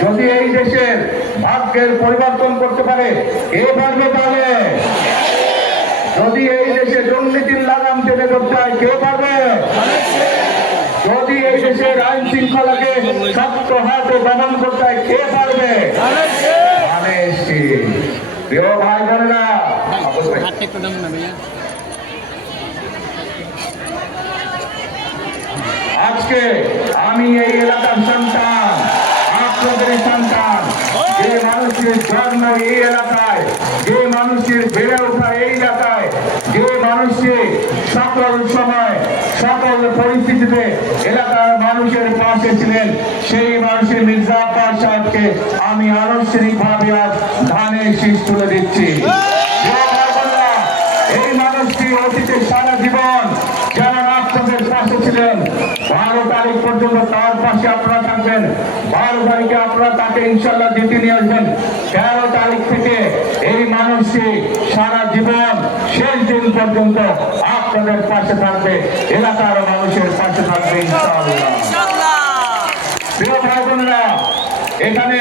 যদি এই দেশের ভাগ্যের পরিবর্তন করতে পারে কে পারবে তাহলে? যদি এই দেশে দুর্নীতির লাগাম টেনে ধরতে হয় কে পারবে? যদি এই দেশের আইন শৃঙ্খলাকে শক্ত হাতে দমন করতে হয় কে পারবে? প্রিয় ভাই বোনেরা, আজকে আমি এই এলাকার সন্তান, আপনাদের সন্তান, যে মানুষের জন্ম এই এলাকায়, যে মানুষের বেড়ে ওঠা এই এলাকায়, যে মানুষের সকল সময় সকল পরিস্থিতিতে এলাকার মানুষের পাশে ছিলেন, সেই মানুষের মির্জা আব্বাস সাহেবকে আমি আনুষ্ঠানিকভাবে আজ ধানের শীষ তুলে দিচ্ছি। এই মানুষটি অতীতে সারা জীবন যারা আপনাদের পাশে ছিলেন, 12 তারিখ পর্যন্ত তার পাশে আপনারা থাকবেন। 12 তারিখে আপনারা তাকে ইনশাল্লাহ জিতে নিয়ে আসবেন। 13 তারিখ থেকে এই মানুষটি সারা জীবন শেষ দিন পর্যন্ত আপনাদের পাশে থাকবে, এলাকার মানুষের পাশে থাকবে ইনশাআল্লাহ। প্রিয় ভাই বোনেরা, এখানে